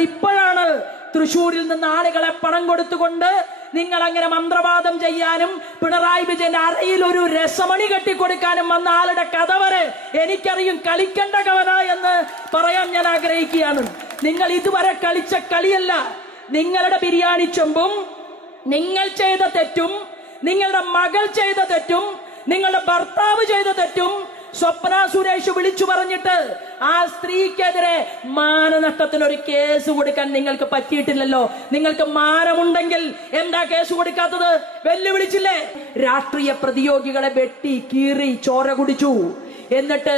ഇപ്പോഴാണ് തൃശൂരിൽ നിന്ന് ആളുകളെ പണം കൊടുത്തുകൊണ്ട് നിങ്ങൾ അങ്ങനെ മന്ത്രവാദം ചെയ്യാനും പിണറായി വിജയന്റെ അറയിൽ ഒരു രസമണി കെട്ടിക്കൊടുക്കാനും വന്ന ആളുടെ കഥ വരെ എനിക്കറിയും കളിക്കേണ്ട കവന എന്ന് പറയാൻ ഞാൻ ആഗ്രഹിക്കുകയാണ്. നിങ്ങൾ ഇതുവരെ കളിച്ച കളിയല്ല. നിങ്ങളുടെ ബിരിയാണി ചൊമ്പും നിങ്ങൾ ചെയ്ത തെറ്റും നിങ്ങളുടെ മകൾ ചെയ്ത തെറ്റും നിങ്ങളുടെ ഭർത്താവ് ചെയ്ത തെറ്റും സ്വപ്ന സുരേഷ് വിളിച്ചു പറഞ്ഞിട്ട് ആ സ്ത്രീക്കെതിരെ മാനനഷ്ടത്തിന് ഒരു കേസ് കൊടുക്കാൻ നിങ്ങൾക്ക് പറ്റിയിട്ടില്ലല്ലോ. നിങ്ങൾക്ക് മാനമുണ്ടെങ്കിൽ എന്താ കേസ് കൊടുക്കാത്തത്? വെല്ലുവിളിച്ചില്ലേ? രാഷ്ട്രീയ പ്രതിയോഗികളെ വെട്ടി കീറി ചോര കുടിച്ചു. എന്നിട്ട്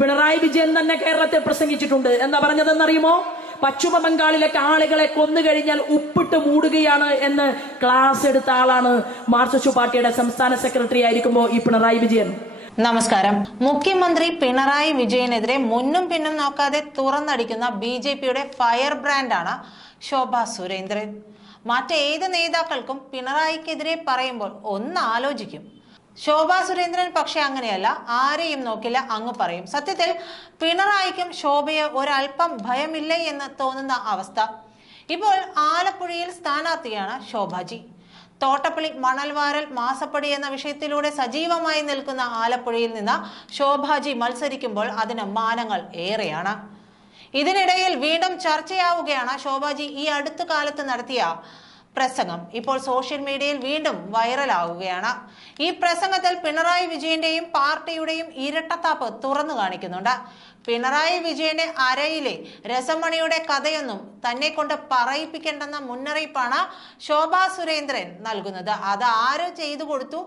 പിണറായി വിജയൻ തന്നെ കേരളത്തിൽ പ്രസംഗിച്ചിട്ടുണ്ട്. എന്താ പറഞ്ഞതെന്നറിയുമോ? പശ്ചിമ ബംഗാളിലൊക്കെ ആളുകളെ കൊന്നു കഴിഞ്ഞാൽ ഉപ്പിട്ട് മൂടുകയാണ് എന്ന് ക്ലാസ് എടുത്ത ആളാണ് മാർക്സിസ്റ്റ് പാർട്ടിയുടെ സംസ്ഥാന സെക്രട്ടറി ആയിരിക്കുമ്പോൾ ഈ പിണറായി വിജയൻ. നമസ്കാരം. മുഖ്യമന്ത്രി പിണറായി വിജയനെതിരെ മുന്നും പിന്നും നോക്കാതെ തുറന്നടിക്കുന്ന ബി ജെ പിയുടെ ഫയർ ബ്രാൻഡാണ് ശോഭ സുരേന്ദ്രൻ. മറ്റേത് നേതാക്കൾക്കും പിണറായിക്കെതിരെ പറയുമ്പോൾ ഒന്ന് ആലോചിക്കും. ശോഭാ സുരേന്ദ്രൻ പക്ഷെ അങ്ങനെയല്ല ആരെയും നോക്കില്ല അങ്ങ് പറയും. സത്യത്തിൽ പിണറായിക്കും ശോഭയെ ഒരല്പം ഭയമില്ലേ എന്ന് തോന്നുന്ന അവസ്ഥ. ഇപ്പോൾ ആലപ്പുഴയിൽ സ്ഥാനാർത്ഥിയാണ് ശോഭാജി. തോട്ടപ്പള്ളി മണൽവാരൽ മാസപ്പടി എന്ന വിഷയത്തിലൂടെ സജീവമായി നിൽക്കുന്ന ആലപ്പുഴയിൽ നിന്ന് ശോഭാജി മത്സരിക്കുമ്പോൾ അതിന് മാനങ്ങൾ ഏറെയാണ്. ഇതിനിടയിൽ വീണ്ടും ചർച്ചയാവുകയാണ് ശോഭാജി ഈ അടുത്ത കാലത്ത് നടത്തിയ പ്രസംഗം. ഇപ്പോൾ സോഷ്യൽ മീഡിയയിൽ വീണ്ടും വൈറലാവുകയാണ്. ഈ പ്രസംഗത്തിൽ പിണറായി വിജയന്റെയും പാർട്ടിയുടെയും ഇരട്ടത്താപ്പ് തുറന്നു കാണിക്കുന്നുണ്ട്. പിണറായി വിജയന്റെ അരയിലെ രസമണിയുടെ കഥയൊന്നും തന്നെ കൊണ്ട് പറയിപ്പിക്കേണ്ടെന്ന മുന്നറിയിപ്പാണ് ശോഭാ സുരേന്ദ്രൻ നൽകുന്നത്. അത് ആര് ചെയ്തു കൊടുത്തു?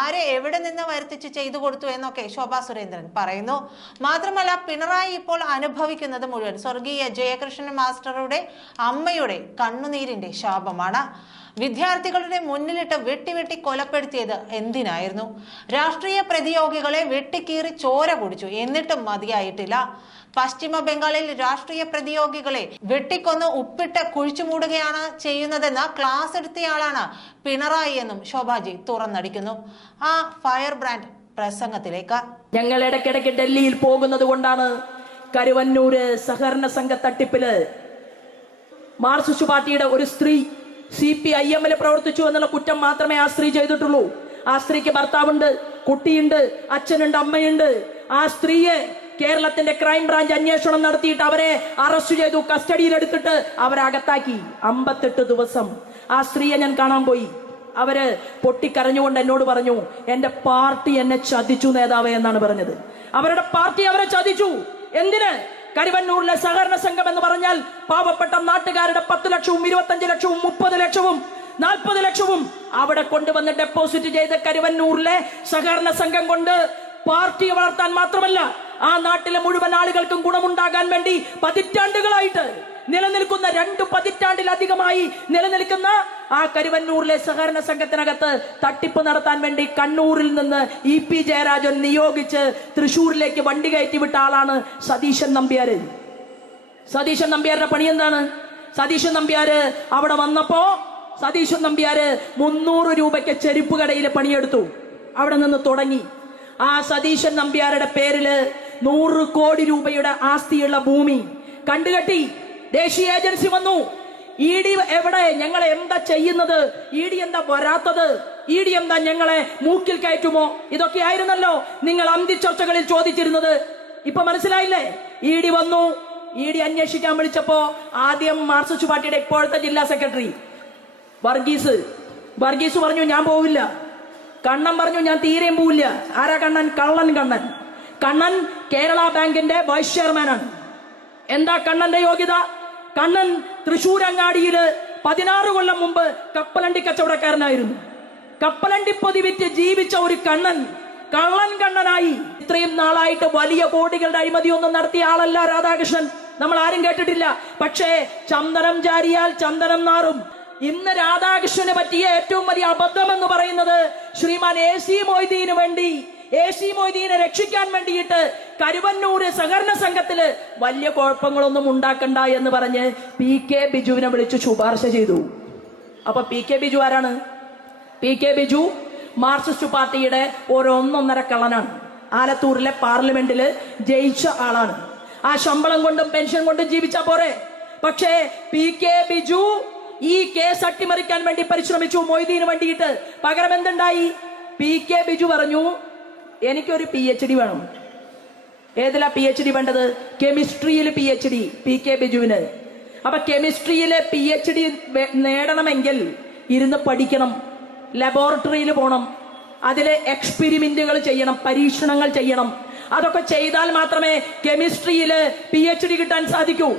ആര് എവിടെ നിന്ന് വരുത്തിച്ച് ചെയ്തു കൊടുത്തു എന്നൊക്കെ ശോഭാ സുരേന്ദ്രൻ പറയുന്നു. മാത്രമല്ല പിണറായി ഇപ്പോൾ അനുഭവിക്കുന്നത് മുഴുവൻ സ്വർഗീയ ജയകൃഷ്ണൻ മാസ്റ്ററുടെ അമ്മയുടെ കണ്ണുനീരിന്റെ ശാപമാണ്. വിദ്യാർത്ഥികളുടെ മുന്നിലിട്ട് വെട്ടി വെട്ടി കൊലപ്പെടുത്തിയത് എന്തിനായിരുന്നു? രാഷ്ട്രീയ പ്രതിയോഗികളെ വെട്ടിക്കീറി ചോര കുടിച്ചു. എന്നിട്ടും മതിയായിട്ടില്ല. പശ്ചിമ ബംഗാളിൽ രാഷ്ട്രീയ പ്രതിയോഗികളെ വെട്ടിക്കൊന്ന് ഉപ്പിട്ട് കുഴിച്ചുമൂടുകയാണ് ചെയ്യുന്നതെന്ന് ക്ലാസ് എടുത്തയാളാണ് പിണറായി എന്നും ശോഭാജി തുറന്നടിക്കുന്നു. ആ ഫയർ ബ്രാൻഡ് പ്രസംഗത്തിലേക്ക്. ഞങ്ങൾ ഇടയ്ക്കിടയ്ക്ക് ഡൽഹിയിൽ പോകുന്നത് കൊണ്ടാണ് കരുവന്നൂര് സഹകരണ സംഘ തട്ടിപ്പിൽ മാർക്സിസ്റ്റ് പാർട്ടിയുടെ ഒരു സ്ത്രീ സി പി ഐ എമ്മിൽ പ്രവർത്തിച്ചു എന്നുള്ള കുറ്റം മാത്രമേ ആ സ്ത്രീ ചെയ്തിട്ടുള്ളൂ. ആ സ്ത്രീക്ക് ഭർത്താവുണ്ട് കുട്ടിയുണ്ട് അച്ഛനുണ്ട് അമ്മയുണ്ട്. ആ സ്ത്രീയെ കേരളത്തിന്റെ ക്രൈംബ്രാഞ്ച് അന്വേഷണം നടത്തിയിട്ട് അവരെ അറസ്റ്റ് ചെയ്തു കസ്റ്റഡിയിൽ എടുത്തിട്ട് അവരെ അകത്താക്കി അമ്പത്തെട്ട് ദിവസം ആ സ്ത്രീയെ ഞാൻ കാണാൻ പോയി. അവർ പൊട്ടിക്കരഞ്ഞുകൊണ്ട് എന്നോട് പറഞ്ഞു എന്റെ പാർട്ടി എന്നെ ചതിച്ചു നേതാവേ എന്നാണ് പറഞ്ഞത്. അവരുടെ പാർട്ടി അവരെ ചതിച്ചു. എന്തിന്? കരുവന്നൂരിലെ സഹകരണ സംഘം എന്ന് പറഞ്ഞാൽ പാവപ്പെട്ട നാട്ടുകാരുടെ പത്ത് ലക്ഷവും ഇരുപത്തഞ്ച് ലക്ഷവും മുപ്പത് ലക്ഷവും നാൽപ്പത് ലക്ഷവും അവിടെ കൊണ്ടുവന്ന് ഡെപ്പോസിറ്റ് ചെയ്ത് കരുവന്നൂരിലെ സഹകരണ സംഘം കൊണ്ട് പാർട്ടിയെ വളർത്താൻ മാത്രമല്ല ആ നാട്ടിലെ മുഴുവൻ ആളുകൾക്കും ഗുണമുണ്ടാകാൻ വേണ്ടി പതിറ്റാണ്ടുകളായിട്ട് നിലനിൽക്കുന്ന രണ്ടു പതിറ്റാണ്ടിലധികമായി നിലനിൽക്കുന്ന ആ കരുവന്നൂരിലെ സഹകരണ സംഘത്തിനകത്ത് തട്ടിപ്പ് നടത്താൻ വേണ്ടി കണ്ണൂരിൽ നിന്ന് ഇ പി ജയരാജൻ നിയോഗിച്ച് തൃശൂരിലേക്ക് വണ്ടി കയറ്റി വിട്ട ആളാണ് സതീശൻ നമ്പ്യാര്. സതീശൻ നമ്പ്യാരുടെ പണി എന്താണ്? സതീശൻ നമ്പ്യാര് അവിടെ വന്നപ്പോ സതീശൻ നമ്പ്യാര് മുന്നൂറ് രൂപയ്ക്ക് ചെരുപ്പ് കടയിൽ പണിയെടുത്തു. അവിടെ നിന്ന് തുടങ്ങി. ആ സതീശൻ നമ്പ്യാരുടെ പേരിൽ നൂറ് കോടി രൂപയുടെ ആസ്തിയുള്ള ഭൂമി കണ്ടുകെട്ടി. ദേശീയ ഏജൻസി വന്നു. ഇ ഡി എവിടെ? ഞങ്ങൾ എന്താ ചെയ്യുന്നത്? ഇ ഡി എന്താ വരാത്തത്? ഇ ഡി എന്താ ഞങ്ങളെ മൂക്കിൽ കയറ്റുമോ? ഇതൊക്കെ ആയിരുന്നല്ലോ നിങ്ങൾ അന്തി ചർച്ചകളിൽ ചോദിച്ചിരുന്നത്. ഇപ്പൊ മനസ്സിലായില്ലേ? ഇ ഡി വന്നു. ഇ ഡി അന്വേഷിക്കാൻ വിളിച്ചപ്പോ ആദ്യം മാർക്സിസ്റ്റ് പാർട്ടിയുടെ ഇപ്പോഴത്തെ ജില്ലാ സെക്രട്ടറി. വർഗീസ്. വർഗീസ് പറഞ്ഞു ഞാൻ പോവില്ല. കണ്ണൻ പറഞ്ഞു ഞാൻ തീരെയും പോവില്ല. ആരാ കണ്ണൻ? കള്ളൻ കണ്ണൻ. കണ്ണൻ കേരള ബാങ്കിന്റെ വൈസ് ചെയർമാനാണ്. എന്താ കണ്ണന്റെ യോഗ്യത? കണ്ണൻ തൃശൂരങ്ങാടിയിൽ പതിനാറ് കൊല്ലം മുമ്പ് കപ്പലണ്ടി കച്ചവടക്കാരനായിരുന്നു. കപ്പലണ്ടി പൊതിവിറ്റ് ജീവിച്ച ഒരു കണ്ണൻ കള്ളൻ കണ്ണനായി ഇത്രയും നാളായിട്ട് വലിയ കോടികളുടെ അഴിമതിയൊന്നും നടത്തിയ ആളല്ല രാധാകൃഷ്ണൻ. നമ്മൾ ആരും കേട്ടിട്ടില്ല. പക്ഷേ ചന്ദനം ചാരിയാൽ ചന്ദനം നാറും. ഇന്ന് രാധാകൃഷ്ണന് പറ്റിയ ഏറ്റവും വലിയ അബദ്ധം എന്ന് പറയുന്നത് ശ്രീമാൻ എ സി മൊയ്തീന് വേണ്ടി എ മൊയ്തീനെ രക്ഷിക്കാൻ വേണ്ടിയിട്ട് കരുവന്നൂര് സഹകരണ സംഘത്തിൽ വലിയ കുഴപ്പങ്ങളൊന്നും ഉണ്ടാക്കണ്ട എന്ന് പറഞ്ഞ് പി കെ ബിജുവിനെ വിളിച്ച് ശുപാർശ ചെയ്തു. അപ്പൊ പി കെ ബിജു ആരാണ്? പി കെ ബിജു മാർക്സിസ്റ്റ് പാർട്ടിയുടെ ഒരു കള്ളനാണ്. ആലത്തൂരിലെ പാർലമെന്റിൽ ജയിച്ച ആളാണ്. ആ ശമ്പളം കൊണ്ടും പെൻഷൻ കൊണ്ടും ജീവിച്ചാ പോരെ. പക്ഷേ പി കെ ബിജു ഈ കേസ് അട്ടിമറിക്കാൻ വേണ്ടി പരിശ്രമിച്ചു മൊയ്തീന് വേണ്ടിയിട്ട്. പകരം എന്തുണ്ടായി? പി കെ ബിജു പറഞ്ഞു എനിക്കൊരു പി എച്ച് ഡി വേണം. ഏതിലാ പി എച്ച് ഡി വേണ്ടത്? കെമിസ്ട്രിയിൽ P H D P K ബിജുവിന്. അപ്പൊ കെമിസ്ട്രിയിലെ പി എച്ച് ഡി നേടണമെങ്കിൽ ഇരുന്ന് പഠിക്കണം. ലബോറട്ടറിയിൽ പോകണം അതിലെ എക്സ്പെരിമെന്റുകൾ ചെയ്യണം പരീക്ഷണങ്ങൾ ചെയ്യണം. അതൊക്കെ ചെയ്താൽ മാത്രമേ കെമിസ്ട്രിയിൽ പി എച്ച് ഡി കിട്ടാൻ സാധിക്കൂ.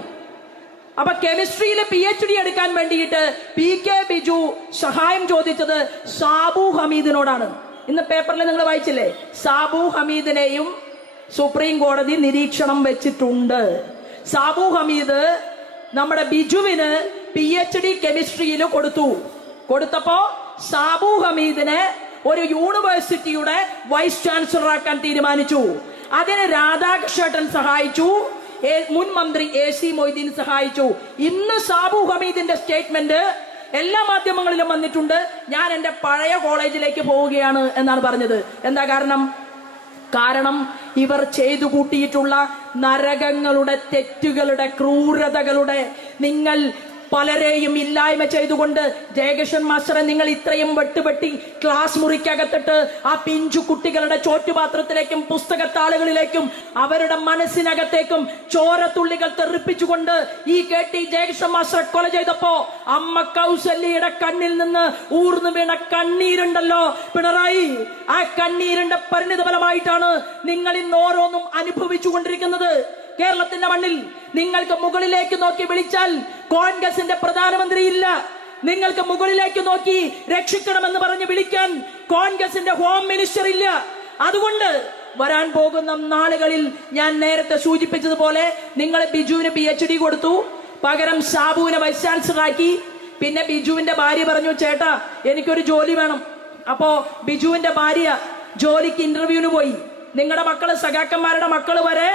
അപ്പൊ കെമിസ്ട്രിയിൽ പി എച്ച് ഡി എടുക്കാൻ വേണ്ടിയിട്ട് പി കെ ബിജു സഹായം ചോദിച്ചത് സാബു ഹമീദിനോടാണ്. ഇന്ന് പേപ്പറിൽ നിങ്ങൾ വായിച്ചില്ലേ? സാബു ഹമീദിനെയും സുപ്രീം കോടതി നിരീക്ഷണം വെച്ചിട്ടുണ്ട്. സാബു ഹമീദ് നമ്മുടെ ബിജുവിന് പി എച്ച് ഡി കെമിസ്ട്രിയിൽ കൊടുത്തു. കൊടുത്തപ്പോ സാബു ഹമീദിനെ ഒരു യൂണിവേഴ്സിറ്റിയുടെ വൈസ് ചാൻസലർ ആക്കാൻ തീരുമാനിച്ചു. അതിന് രാധാകൃഷ്ണൻ സഹായിച്ചു. മുൻ മന്ത്രി എ സി മൊയ്തീൻ സഹായിച്ചു. ഇന്ന് സാബു ഹമീദിന്റെ സ്റ്റേറ്റ്മെന്റ് എല്ലാ മാധ്യമങ്ങളിലും വന്നിട്ടുണ്ട്. ഞാൻ എന്റെ പഴയ കോളേജിലേക്ക് പോവുകയാണ് എന്നാണ് പറഞ്ഞത്. എന്താ കാരണം? കാരണം ഇവർ ചെയ്തു കൂട്ടിയിട്ടുള്ള നരകങ്ങളുടെ തെറ്റുകളുടെ ക്രൂരതകളുടെ നിങ്ങൾ പലരെയും ഇല്ലായ്മ ചെയ്തുകൊണ്ട് ജയകൃഷ്ണൻ മാസ്റ്ററെ നിങ്ങൾ ഇത്രയും വെട്ടുപെട്ടി ക്ലാസ് മുറിക്കകത്തിട്ട് ആ പിഞ്ചു കുട്ടികളുടെ ചോറ്റുപാത്രത്തിലേക്കും പുസ്തകത്താളുകളിലേക്കും അവരുടെ മനസ്സിനകത്തേക്കും ചോരത്തുള്ളികൾ തെറിപ്പിച്ചുകൊണ്ട് ഈ കെ ടി ജയകൃഷ്ണൻ മാസ്റ്ററെ കൊല ചെയ്തപ്പോ അമ്മ കൗസല്യയുടെ കണ്ണിൽ നിന്ന് ഊർന്നു വീണ കണ്ണീരുണ്ടല്ലോ. പിണറായി ആ കണ്ണീരിന്റെ പരിണിത ഫലമായിട്ടാണ് നിങ്ങൾ ഇന്ന് ഓരോന്നും അനുഭവിച്ചു കൊണ്ടിരിക്കുന്നത് കേരളത്തിന്റെ മണ്ണിൽ നിങ്ങൾക്ക് മുകളിലേക്ക് നോക്കി വിളിച്ചാൽ കോൺഗ്രസിന്റെ പ്രധാനമന്ത്രി ഇല്ല. നിങ്ങൾക്ക് മുകളിലേക്ക് നോക്കി രക്ഷിക്കണമെന്ന് പറഞ്ഞ് വിളിക്കാൻ കോൺഗ്രസിന്റെ ഹോം മിനിസ്റ്റർ ഇല്ല. അതുകൊണ്ട് വരാൻ പോകുന്ന നാളുകളിൽ ഞാൻ നേരത്തെ സൂചിപ്പിച്ചതുപോലെ നിങ്ങൾ ബിജുവിന് പി എച്ച് ഡി കൊടുത്തു. പകരം സാബുവിനെ വൈസ് ചാൻസലർ ആക്കി. പിന്നെ ബിജുവിന്റെ ഭാര്യ പറഞ്ഞു ചേട്ടാ എനിക്കൊരു ജോലി വേണം. അപ്പോ ബിജുവിന്റെ ഭാര്യ ജോലിക്ക് ഇന്റർവ്യൂവിന് പോയി. നിങ്ങളുടെ മക്കൾ സഖാക്കന്മാരുടെ മക്കൾ വരെ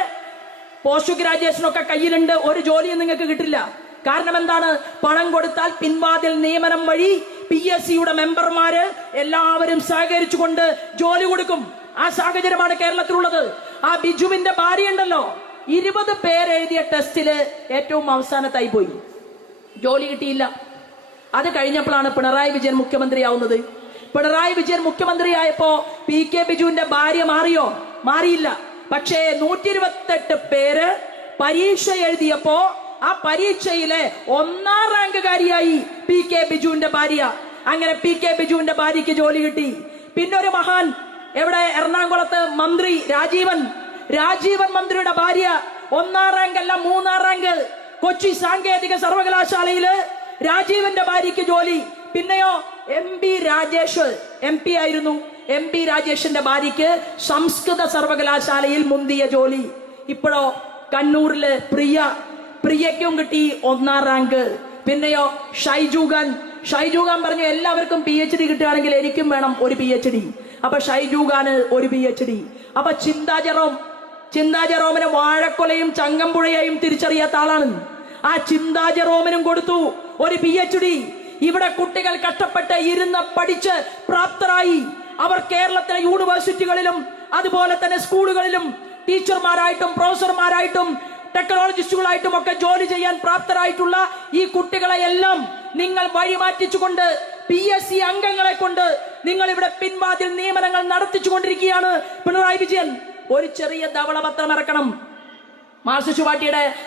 പോസ്റ്റ് ഗ്രാജുവേഷൻ ഒക്കെ കയ്യിലുണ്ട്. ഒരു ജോലിയും നിങ്ങൾക്ക് കിട്ടില്ല. കാരണം എന്താണ്? പണം കൊടുത്താൽ പിൻവാതിൽ നിയമനം വഴി പി എസ് സിയുടെ മെമ്പർമാര് എല്ലാവരും സഹകരിച്ചുകൊണ്ട് ജോലി കൊടുക്കും. ആ സാഹചര്യമാണ് കേരളത്തിലുള്ളത്. ആ ബിജുവിന്റെ ഭാര്യ ഉണ്ടല്ലോ. ഇരുപത് പേരെഴുതിയ ടെസ്റ്റിൽ ഏറ്റവും അവസാനത്തായി പോയി. ജോലി കിട്ടിയില്ല. അത് കഴിഞ്ഞപ്പോഴാണ് പിണറായി വിജയൻ മുഖ്യമന്ത്രിയാവുന്നത്. പിണറായി വിജയൻ മുഖ്യമന്ത്രിയായപ്പോ പി കെ ബിജുവിന്റെ ഭാര്യ മാറിയോ? മാറിയില്ല. പക്ഷേ നൂറ്റി ഇരുപത്തെട്ട് പേര് പരീക്ഷ എഴുതിയപ്പോ ആ പരീക്ഷയിലെ ഒന്നാം റാങ്കുകാരിയായി പി കെ ബിജുവിന്റെ ഭാര്യ. അങ്ങനെ പി കെ ബിജുവിന്റെ ഭാര്യയ്ക്ക് ജോലി കിട്ടി. പിന്നെ ഒരു മഹാൻ എവിടെ? എറണാകുളത്ത് മന്ത്രി രാജീവൻ. രാജീവൻ മന്ത്രിയുടെ ഭാര്യ. ഒന്നാം റാങ്ക് അല്ല മൂന്നാം റാങ്ക്. കൊച്ചി സാങ്കേതിക സർവകലാശാലയിൽ രാജീവന്റെ ഭാര്യയ്ക്ക് ജോലി. പിന്നെയോ M P Rajesh M P ആയിരുന്നു. എം പി രാജേഷിന്റെ ഭാര്യയ്ക്ക് സംസ്കൃത സർവകലാശാലയിൽ മുന്തിയ ജോലി. ഇപ്പോഴോ കണ്ണൂരിൽ പ്രിയ പ്രിയയ്ക്കും കിട്ടി ഒന്നാം റാങ്ക്. പിന്നെയോ ഷൈജുഗൻ ഷൈജുഗൻ ഷൈജു പറഞ്ഞു എല്ലാവർക്കും പി എച്ച് ഡി കിട്ടുകയാണെങ്കിൽ എനിക്കും വേണം ഒരു പി എച്ച് ഡി അപ്പൊ ഷൈജുഖാന് ഒരു പി എച്ച് ഡി അപ്പൊ ചിന്താ ജെറോം ചിന്താ ജെറോമിന് വാഴക്കൊലയും ചങ്ങമ്പുഴയെയും തിരിച്ചറിയാത്ത ആളാണ്. ആ ചിന്താ ജെറോമിനും കൊടുത്തു ഒരു പി എച്ച് ഡി ഇവിടെ കുട്ടികൾ കഷ്ടപ്പെട്ട് ഇരുന്ന് പഠിച്ച് പ്രാപ്തരായി. അവർ കേരളത്തിലെ യൂണിവേഴ്സിറ്റികളിലും അതുപോലെ തന്നെ സ്കൂളുകളിലും ടീച്ചർമാരായിട്ടും പ്രൊഫസർമാരായിട്ടും ടെക്നോളജിസ്റ്റുകളായിട്ടും ഒക്കെ ജോലി ചെയ്യാൻ പ്രാപ്തരായിട്ടുള്ള ഈ കുട്ടികളെ എല്ലാം നിങ്ങൾ വഴിമാറ്റിച്ചുകൊണ്ട് പി എസ് സി അംഗങ്ങളെ കൊണ്ട് നിങ്ങൾ ഇവിടെ പിൻവാതിൽ നിയമനങ്ങൾ നടത്തിച്ചു കൊണ്ടിരിക്കുകയാണ് പിണറായി വിജയൻ ഒരു ചെറിയ ധവളപത്രം ഇറക്കണം. മാർസിസ്റ്റ്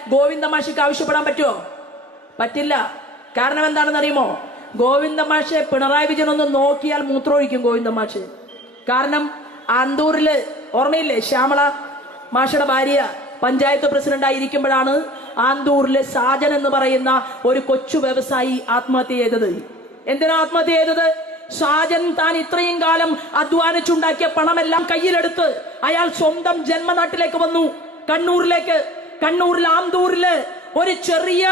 ഗോവിന്ദ മാഷിക്ക് ആവശ്യപ്പെടാൻ പറ്റുമോ? പറ്റില്ല. കാരണം എന്താണെന്ന് അറിയുമോ ഗോവിന്ദ മാഷെ പിണറായി വിജയൻ ഒന്ന് നോക്കിയാൽ മൂത്രമൊഴിക്കും ഗോവിന്ദ മാഷ്. കാരണം അന്തൂരിൽ ഓർമ്മയില്ലേ ശ്യാമള മാഷയുടെ ഭാര്യ പഞ്ചായത്ത് പ്രസിഡന്റ് ആയിരിക്കുമ്പോഴാണ് ആന്തൂരിലെ സാജൻ എന്ന് പറയുന്ന ഒരു കൊച്ചു വ്യവസായി ആത്മഹത്യ ചെയ്തത്. എന്തിനാ ആത്മഹത്യ ചെയ്തത്? സാജൻ താൻ ഇത്രയും കാലം അധ്വാനിച്ചുണ്ടാക്കിയ പണമെല്ലാം കയ്യിലെടുത്ത് അയാൾ സ്വന്തം ജന്മനാട്ടിലേക്ക് വന്നു. കണ്ണൂരിലേക്ക് കണ്ണൂരിൽ ആന്തൂരിൽ ഒരു ചെറിയ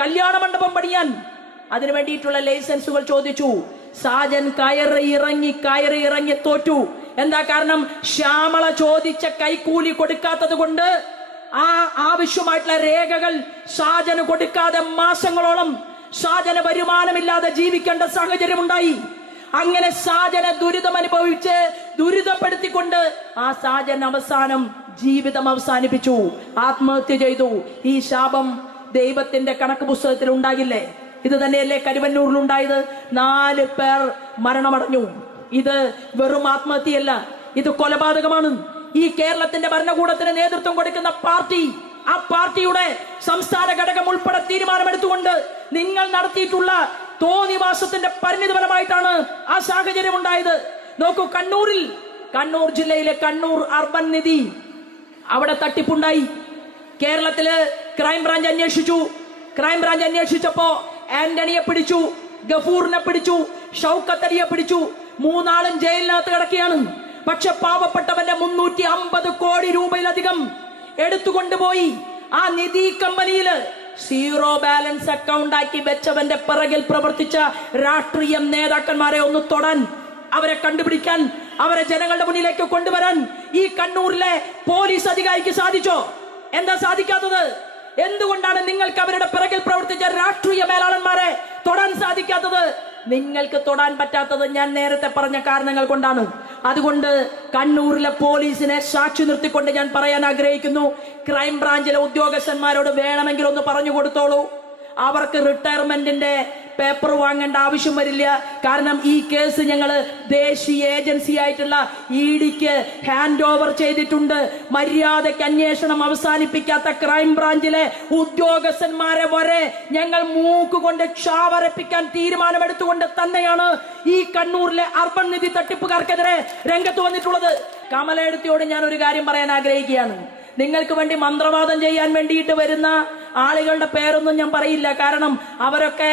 കല്യാണ മണ്ഡപം പണിയാൻ അതിനു വേണ്ടിയിട്ടുള്ള ലൈസൻസുകൾ ചോദിച്ചു. സാജൻ കയറി ഇറങ്ങി കയറി ഇറങ്ങി തോറ്റു. എന്താ കാരണം? ശ്യാമള ചോദിച്ച കൈക്കൂലി കൊടുക്കാത്തത് കൊണ്ട് ആ ആവശ്യമായിട്ടുള്ള രേഖകൾ ഷാജന് കൊടുക്കാതെ മാസങ്ങളോളം ഷാജന് വരുമാനമില്ലാതെ ജീവിക്കേണ്ട സാഹചര്യം ഉണ്ടായി അങ്ങനെ സാജന ദുരിതം അനുഭവിച്ച് ദുരിതപ്പെടുത്തിക്കൊണ്ട് ആ സാജൻ അവസാനം ജീവിതം അവസാനിപ്പിച്ചു. ആത്മഹത്യ ചെയ്തു. ഈ ശാപം ദൈവത്തിന്റെ കണക്ക് പുസ്തകത്തിൽ ഉണ്ടാകില്ലേ? ഇത് തന്നെയല്ലേ കരുവന്നൂരിൽ ഉണ്ടായത് നാല് പേർ മരണമടഞ്ഞു. ഇത് വെറും ആത്മഹത്യയല്ല ഇത് കൊലപാതകമാണ്. ഈ കേരളത്തിന്റെ ഭരണകൂടത്തിന് നേതൃത്വം കൊടുക്കുന്ന പാർട്ടി ആ പാർട്ടിയുടെ സംസ്ഥാന ഘടകം ഉൾപ്പെടെ തീരുമാനമെടുത്തുകൊണ്ട് നിങ്ങൾ നടത്തിയിട്ടുള്ള തോന്നിവാസത്തിന്റെ പരിണിതി ഫലമായിട്ടാണ് ആ സാഹചര്യം ഉണ്ടായത് നോക്കൂ കണ്ണൂരിൽ കണ്ണൂർ ജില്ലയിലെ കണ്ണൂർ അർബൻ നിധി അവിടെ തട്ടിപ്പുണ്ടായി. കേരളത്തിൽ ക്രൈംബ്രാഞ്ച് അന്വേഷിച്ചു. ക്രൈംബ്രാഞ്ച് അന്വേഷിച്ചപ്പോ ആന്റണിയെ പിടിച്ചു ഗഫൂറിനെ പിടിച്ചു ഷൗക്കത്തരിയെ പിടിച്ചു. മൂന്നാളും ജയിലിനകത്ത് കിടക്കുകയാണ്. പക്ഷെ പാവപ്പെട്ടവന്റെ മുന്നൂറ്റി അമ്പത് കോടി രൂപയിലധികം എടുത്തുകൊണ്ടുപോയി ആ നിധി കമ്പനിയിൽ സീറോ ബാലൻസ് അക്കൗണ്ട് ആക്കി വെച്ചവന്റെ പിറകിൽ പ്രവർത്തിച്ച രാഷ്ട്രീയ നേതാക്കന്മാരെ ഒന്ന് തൊടാൻ അവരെ കണ്ടുപിടിക്കാൻ അവരെ ജനങ്ങളുടെ മുന്നിലേക്ക് കൊണ്ടുവരാൻ ഈ കണ്ണൂരിലെ പോലീസ് അധികാരിക്ക് സാധിച്ചോ? എന്താ സാധിക്കാത്തത്? എന്തുകൊണ്ടാണ് നിങ്ങൾക്ക് അവരുടെ പിറകിൽ പ്രവർത്തിച്ച രാഷ്ട്രീയ മേലാളന്മാരെ തൊടാൻ സാധിക്കാത്തത്? നിങ്ങൾക്ക് തൊടാൻ പറ്റാത്തത് ഞാൻ നേരത്തെ പറഞ്ഞ കാരണങ്ങൾ കൊണ്ടാണ്. അതുകൊണ്ട് കണ്ണൂരിലെ പോലീസിനെ സാക്ഷി നിർത്തിക്കൊണ്ട് ഞാൻ പറയാൻ ആഗ്രഹിക്കുന്നു. ക്രൈം ബ്രാഞ്ചിലെ ഉദ്യോഗസ്ഥന്മാരോട് വേണമെങ്കിൽ ഒന്ന് പറഞ്ഞു കൊടുത്തോളൂ. അവർക്ക് റിട്ടയർമെന്റിന്റെ പേപ്പർ വാങ്ങേണ്ട ആവശ്യം വരില്ല. കാരണം ഈ കേസ് ഞങ്ങൾ ദേശീയ ഏജൻസി ആയിട്ടുള്ള ഇ ഡിക്ക് ഹാൻഡ് ഓവർ ചെയ്തിട്ടുണ്ട്. മര്യാദയ്ക്ക് അന്വേഷണം അവസാനിപ്പിക്കാത്ത ക്രൈം ബ്രാഞ്ചിലെ ഉദ്യോഗസ്ഥന്മാരെ വരെ ഞങ്ങൾ മൂക്കുകൊണ്ട് ക്ഷാവരപ്പിക്കാൻ തീരുമാനമെടുത്തുകൊണ്ട് തന്നെയാണ് ഈ കണ്ണൂരിലെ അർബൻ നിധി തട്ടിപ്പുകാർക്കെതിരെ രംഗത്ത് വന്നിട്ടുള്ളത്. കമലയെടുത്തിയോട് ഞാൻ ഒരു കാര്യം പറയാൻ ആഗ്രഹിക്കുകയാണ്. നിങ്ങൾക്ക് വേണ്ടി മന്ത്രവാദം ചെയ്യാൻ വേണ്ടിയിട്ട് വരുന്ന ആളുകളുടെ പേരൊന്നും ഞാൻ പറയില്ല. കാരണം അവരൊക്കെ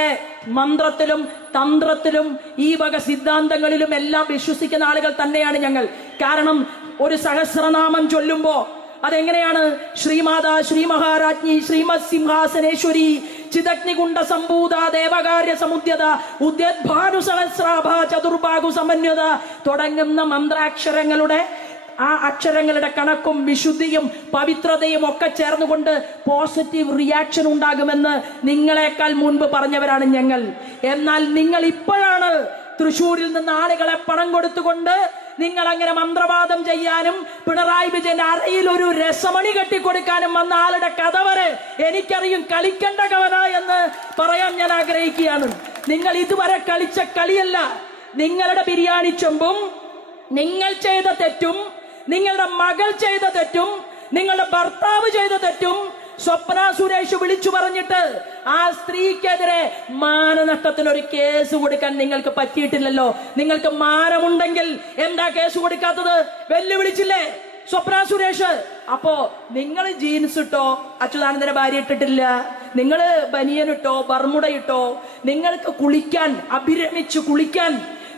മന്ത്രത്തിലും തന്ത്രത്തിലും ഈ വക സിദ്ധാന്തങ്ങളിലും എല്ലാം വിശ്വസിക്കുന്ന ആളുകൾ തന്നെയാണ് ഞങ്ങൾ. കാരണം ഒരു സഹസ്രനാമം ചൊല്ലുമ്പോ അതെങ്ങനെയാണ്? ശ്രീമാത ശ്രീ മഹാരാജ്ഞി ശ്രീമത് സിംഹാസനേശ്വരി ചിതഗ്നികുണ്ട സംഭൂത ദേവകാര്യ സമുദ്യത ഉദ്യദ്ഭാനു സഹസ്രാഭ ചതുർഭാഗു സമന്വത തുടങ്ങുന്ന മന്ത്രാക്ഷരങ്ങളുടെ ആ അക്ഷരങ്ങളുടെ കണക്കും വിശുദ്ധിയും പവിത്രതയും ഒക്കെ ചേർന്നുകൊണ്ട് പോസിറ്റീവ് റിയാക്ഷൻ ഉണ്ടാകുമെന്ന് നിങ്ങളെക്കാൾ മുൻപ് പറഞ്ഞവരാണ് ഞങ്ങൾ. എന്നാൽ നിങ്ങൾ ഇപ്പോഴാണ് തൃശൂരിൽ നിന്ന് ആളുകളെ പണം കൊടുത്തുകൊണ്ട് നിങ്ങൾ അങ്ങനെ മന്ത്രവാദം ചെയ്യാനും പിണറായി വിജയന്റെ അറയിൽ ഒരു രസമണി കെട്ടിക്കൊടുക്കാനും വന്ന ആളുടെ കഥ വരെ എനിക്കറിയും കളിക്കേണ്ട കവന എന്ന് പറയാൻ ഞാൻ ആഗ്രഹിക്കുകയാണ്. നിങ്ങൾ ഇതുവരെ കളിച്ച കളിയല്ല. നിങ്ങളുടെ ബിരിയാണി ചെമ്പും നിങ്ങൾ ചെയ്ത തെറ്റും നിങ്ങളുടെ മകൾ ചെയ്ത തെറ്റും നിങ്ങളുടെ ഭർത്താവ് ചെയ്ത തെറ്റും സ്വപ്ന സുരേഷ് വിളിച്ചു പറഞ്ഞിട്ട് ആ സ്ത്രീക്കെതിരെ മാനനഷ്ടത്തിന് ഒരു കേസ് കൊടുക്കാൻ നിങ്ങൾക്ക് പറ്റിയിട്ടില്ലല്ലോ. നിങ്ങൾക്ക് മാനമുണ്ടെങ്കിൽ എന്താ കേസ് കൊടുക്കാത്തത്? വെല്ലുവിളിച്ചില്ലേ സ്വപ്ന സുരേഷ്? അപ്പോ നിങ്ങൾ ജീൻസ് ഇട്ടോ അച്യുതാനന്ദന്റെ ഭാര്യ ഇട്ടിട്ടില്ല. നിങ്ങൾ ബനിയൻ ഇട്ടോ ബർമുട ഇട്ടോ നിങ്ങൾക്ക് കുളിക്കാൻ അഭിരമിച്ച് കുളിക്കാൻ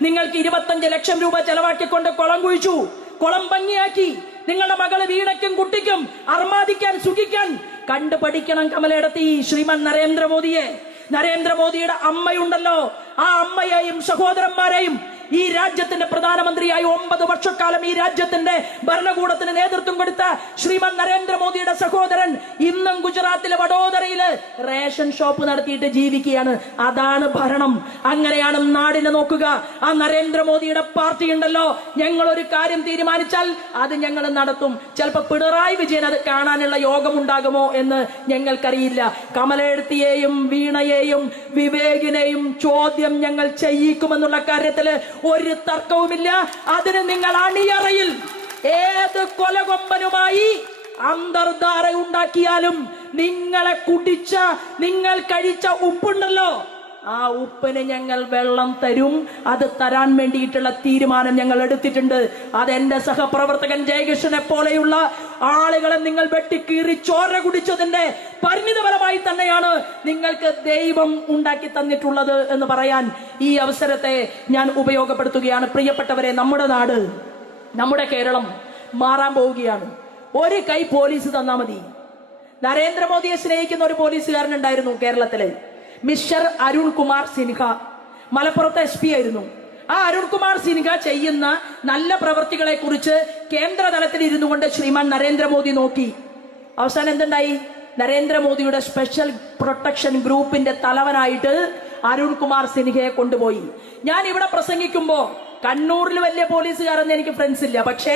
നിങ്ങൾക്ക് ഇരുപത്തഞ്ച് ലക്ഷം രൂപ ചെലവാക്കിക്കൊണ്ട് കുളം കുഴിച്ചു. കുളം ഭംഗിയാക്കി. നിങ്ങളുടെ മകൾ വീണയ്ക്കും കുട്ടിക്കും അർമാദിക്കാൻ സുഖിക്കാൻ കണ്ടു പഠിക്കണം കമലയിടത്തി ശ്രീമൻ നരേന്ദ്രമോദിയെ. നരേന്ദ്രമോദിയുടെ അമ്മയുണ്ടല്ലോ. ആ അമ്മയെയും സഹോദരന്മാരെയും ഈ രാജ്യത്തിന്റെ പ്രധാനമന്ത്രിയായി ഒമ്പത് വർഷക്കാലം ഈ രാജ്യത്തിന്റെ ഭരണകൂടത്തിന് നേതൃത്വം കൊടുത്ത ശ്രീമൻ നരേന്ദ്രമോദിയുടെ സഹോദരൻ ഇന്നും ഗുജറാത്തിലെ വഡോദരയിൽ റേഷൻ ഷോപ്പ് നടത്തിയിട്ട് ജീവിക്കുകയാണ്. അതാണ് ഭരണം. അങ്ങനെയാണ് നാടിനെ നോക്കുക. ആ നരേന്ദ്രമോദിയുടെ പാർട്ടി ഉണ്ടല്ലോ. ഞങ്ങൾ ഒരു കാര്യം തീരുമാനിച്ചാൽ അത് ഞങ്ങൾ നടത്തും. ചിലപ്പോൾ പിണറായി വിജയൻ അത് കാണാനുള്ള യോഗം ഉണ്ടാകുമോ എന്ന് ഞങ്ങൾക്കറിയില്ല. കമലെഴുത്തിയെയും വീണയെയും വിവേകിനെയും ചോദ്യം ഞങ്ങൾ ചെയ്യിക്കുമെന്നുള്ള കാര്യത്തിൽ ഒരു തർക്കവുമില്ല. അതിന് നിങ്ങൾ അണിയറയിൽ ഏത് കൊലകൊമ്പനുമായി അന്തർധാര ഉണ്ടാക്കിയാലും നിങ്ങളെ കുടിച്ച നിങ്ങൾ കഴിച്ച ഉപ്പുണ്ടല്ലോ. ആ ഉപ്പിന് ഞങ്ങൾ വെള്ളം തരും. അത് തരാൻ വേണ്ടിയിട്ടുള്ള തീരുമാനം ഞങ്ങൾ എടുത്തിട്ടുണ്ട്. അത് എന്റെ സഹപ്രവർത്തകൻ ജയകൃഷ്ണനെ പോലെയുള്ള ആളുകളെ നിങ്ങൾ വെട്ടിക്കീറി ചോര കുടിച്ചതിന്റെ പരിണിതഫലമായി തന്നെയാണ് നിങ്ങൾക്ക് ദൈവം ഉണ്ടാക്കി തന്നിട്ടുള്ളത് എന്ന് പറയാൻ ഈ അവസരത്തെ ഞാൻ ഉപയോഗപ്പെടുത്തുകയാണ്. പ്രിയപ്പെട്ടവരെ നമ്മുടെ നാട് നമ്മുടെ കേരളം മാറാൻ പോവുകയാണ്. ഒരു കൈ പോലീസ് തന്നാ മതി. നരേന്ദ്രമോദിയെ സ്നേഹിക്കുന്ന ഒരു പോലീസുകാരൻ ഉണ്ടായിരുന്നു കേരളത്തിൽ. മിസ്റ്റർ അരുൺകുമാർ സിൻഹ. മലപ്പുറത്തെ എസ് പി ആയിരുന്നു. ആ അരുൺകുമാർ സിൻഹ ചെയ്യുന്ന നല്ല പ്രവർത്തികളെ കുറിച്ച് കേന്ദ്ര തലത്തിൽ ഇരുന്നു കൊണ്ട് ശ്രീമാൻ നരേന്ദ്രമോദി നോക്കി. അവസാനം എന്തുണ്ടായി? നരേന്ദ്രമോദിയുടെ സ്പെഷ്യൽ പ്രൊട്ടക്ഷൻ ഗ്രൂപ്പിന്റെ തലവനായിട്ട് അരുൺകുമാർ സിൻഹയെ കൊണ്ടുപോയി. ഞാൻ ഇവിടെ പ്രസംഗിക്കുമ്പോൾ കണ്ണൂരിൽ വലിയ പോലീസുകാരെന്ന് എനിക്ക് ഫ്രണ്ട്സ് ഇല്ല. പക്ഷേ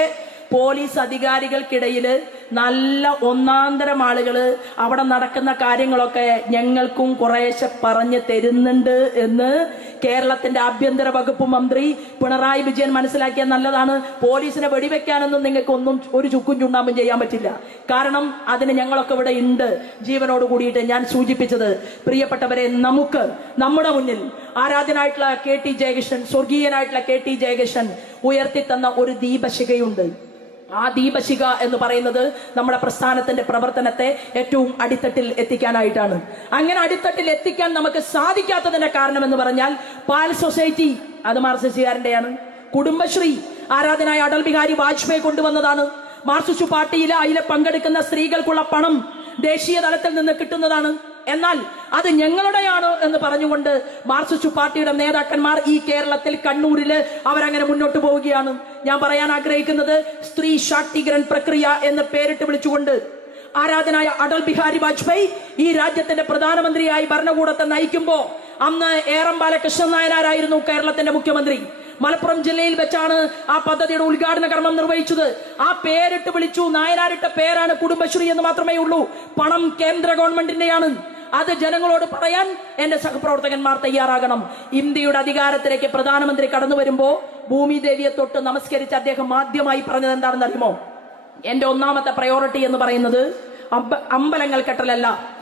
പോലീസ് അധികാരികൾക്കിടയിൽ നല്ല ഒന്നാന്തരം ആളുകൾ അവിടെ നടക്കുന്ന കാര്യങ്ങളൊക്കെ ഞങ്ങൾക്കും കുറേശ്ശെ പറഞ്ഞു തരുന്നുണ്ട് എന്ന് കേരളത്തിന്റെ ആഭ്യന്തര വകുപ്പ് മന്ത്രി പിണറായി വിജയൻ മനസ്സിലാക്കിയാൽ നല്ലതാണ്. പോലീസിനെ വെടിവെക്കാനൊന്നും നിങ്ങൾക്ക് ഒന്നും ഒരു ചുക്കും ചുണ്ടാമ്പും ചെയ്യാൻ പറ്റില്ല. കാരണം അതിന് ഞങ്ങളൊക്കെ ഇവിടെ ഉണ്ട്. ജീവനോട് കൂടിയിട്ട് ഞാൻ സൂചിപ്പിച്ചത് പ്രിയപ്പെട്ടവരെ നമുക്ക് നമ്മുടെ മുന്നിൽ ആരാധനായിട്ടുള്ള കെ ടി ജയകൃഷ്ണൻ സ്വർഗീയനായിട്ടുള്ള കെ ടി ജയകൃഷ്ണൻ ഉയർത്തി തന്ന ഒരു ദീപശിഖയുണ്ട്. ആ ദീപശിഖ എന്ന് പറയുന്നത് നമ്മുടെ പ്രസ്ഥാനത്തിന്റെ പ്രവർത്തനത്തെ ഏറ്റവും അടിത്തട്ടിൽ എത്തിക്കാനായിട്ടാണ്. അങ്ങനെ അടിത്തട്ടിൽ എത്തിക്കാൻ നമുക്ക് സാധിക്കാത്തതിന്റെ കാരണം എന്ന് പറഞ്ഞാൽ പാൽ സൊസൈറ്റി അത് മാർസിസ്റ്റുകാരന്റെയാണ് കുടുംബശ്രീ ആരാധനായ അടൽ ബിഹാരി വാജ്പേയി കൊണ്ടുവന്നതാണ്. മാർസിസ്റ്റ് പാർട്ടിയിലെ അതിലെ പങ്കെടുക്കുന്ന സ്ത്രീകൾക്കുള്ള പണം ദേശീയ തലത്തിൽ നിന്ന് കിട്ടുന്നതാണ്. എന്നാൽ അത് ഞങ്ങളുടെയാണ് എന്ന് പറഞ്ഞുകൊണ്ട് മാർക്സിസ്റ്റ് പാർട്ടിയുടെ നേതാക്കന്മാർ ഈ കേരളത്തിൽ കണ്ണൂരിൽ അവരങ്ങനെ മുന്നോട്ട് പോവുകയാണ്. ഞാൻ പറയാൻ ആഗ്രഹിക്കുന്നത് സ്ത്രീ ശാക്തീകരൺ പ്രക്രിയ എന്ന് പേരിട്ട് വിളിച്ചുകൊണ്ട് ആരാധനായ അടൽ ബിഹാരി വാജ്പേയി ഈ രാജ്യത്തിന്റെ പ്രധാനമന്ത്രിയായി ഭരണകൂടത്തെ നയിക്കുമ്പോ അന്ന് ഏറം ബാലകൃഷ്ണൻ നായനാരായിരുന്നു കേരളത്തിന്റെ മുഖ്യമന്ത്രി. മലപ്പുറം ജില്ലയിൽ വെച്ചാണ് ആ പദ്ധതിയുടെ ഉദ്ഘാടന കർമ്മം നിർവഹിച്ചത്. ആ പേരിട്ട് വിളിച്ചു. നായനാരിട്ട പേരാണ് കുടുംബശ്രീ എന്ന് മാത്രമേ ഉള്ളൂ പണം കേന്ദ്ര ഗവൺമെന്റിന്റെയാണ്. അത് ജനങ്ങളോട് പറയാൻ എന്റെ സഹപ്രവർത്തകന്മാർ തയ്യാറാകണം. ഇന്ത്യയുടെ അധികാരത്തിലേക്ക് പ്രധാനമന്ത്രി കടന്നു വരുമ്പോ ഭൂമി ദേവിയെ തൊട്ട് നമസ്കരിച്ച് അദ്ദേഹം ആദ്യമായി പറഞ്ഞത് എന്താണെന്ന് അറിയുമോ? എന്റെ ഒന്നാമത്തെ പ്രയോറിറ്റി എന്ന് പറയുന്നത് അമ്പലങ്ങൾ കെട്ടലല്ല.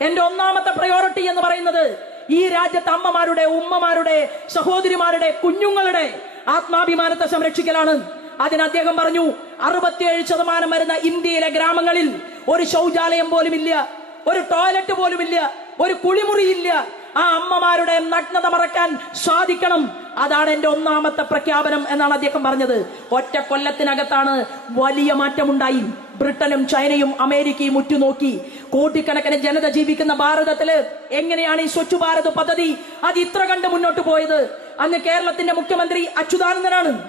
എന്റെ ഒന്നാമത്തെ പ്രയോറിറ്റി എന്ന് പറയുന്നത് ഈ രാജ്യത്തെ അമ്മമാരുടെ ഉമ്മമാരുടെ സഹോദരിമാരുടെ കുഞ്ഞുങ്ങളുടെ ആത്മാഭിമാനത്തെ സംരക്ഷിക്കലാണ്. അതിന് അദ്ദേഹം പറഞ്ഞു അറുപത്തിയേഴ് ശതമാനം വരുന്ന ഇന്ത്യയിലെ ഗ്രാമങ്ങളിൽ ഒരു ശൗചാലയം പോലും ഇല്ല ഒരു ടോയ്ലറ്റ് പോലും ഇല്ല ഒരു കുളിമുറിയില്ല. ആ അമ്മമാരുടെ നഗ്നത മറക്കാൻ സാധിക്കണം. അതാണ് എന്റെ ഒന്നാമത്തെ പ്രഖ്യാപനം എന്നാണ് അദ്ദേഹം പറഞ്ഞത്. ഒറ്റ കൊല്ലത്തിനകത്താണ് വലിയ മാറ്റമുണ്ടായി. ബ്രിട്ടനും ചൈനയും അമേരിക്കയും ഉറ്റുനോക്കി. കോടിക്കണക്കിന് ജനത ജീവിക്കുന്ന ഭാരതത്തിൽ എങ്ങനെയാണ് ഈ സ്വച്ഛ് ഭാരത് പദ്ധതി? അത് ഇത്ര കണ്ട് മുന്നോട്ട് പോയത്. അന്ന് കേരളത്തിന്റെ മുഖ്യമന്ത്രി അച്യുതാനന്ദനാണ്.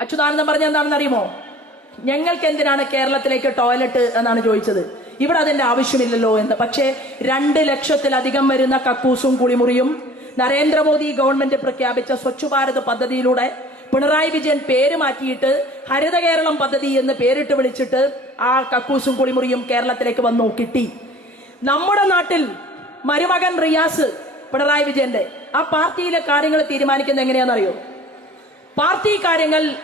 അച്യുതാനന്ദൻ പറഞ്ഞ എന്താണെന്ന് അറിയുമോ ഞങ്ങൾക്ക് എന്തിനാണ് കേരളത്തിലേക്ക് ടോയ്ലറ്റ് എന്നാണ് ചോദിച്ചത്? ഇവിടെ അതിന്റെ ആവശ്യമില്ലല്ലോ എന്ന്. പക്ഷേ രണ്ട് ലക്ഷത്തിലധികം വരുന്ന കക്കൂസും കുളിമുറിയും നരേന്ദ്രമോദി ഗവൺമെന്റ് പ്രഖ്യാപിച്ച സ്വച്ഛ് ഭാരത് പദ്ധതിയിലൂടെ പിണറായി വിജയൻ പേര് മാറ്റിയിട്ട് ഹരിത കേരളം പദ്ധതി എന്ന് പേരിട്ട് വിളിച്ചിട്ട് ആ കക്കൂസും കുളിമുറിയും കേരളത്തിലേക്ക് വന്നു കിട്ടി. നമ്മുടെ നാട്ടിൽ മരുമകൻ റിയാസ് പിണറായി വിജയന്റെ. ആ പാർട്ടിയിലെ കാര്യങ്ങൾ തീരുമാനിക്കുന്നത് എങ്ങനെയാണെന്നറിയോ? പാർട്ടി കാര്യങ്ങൾ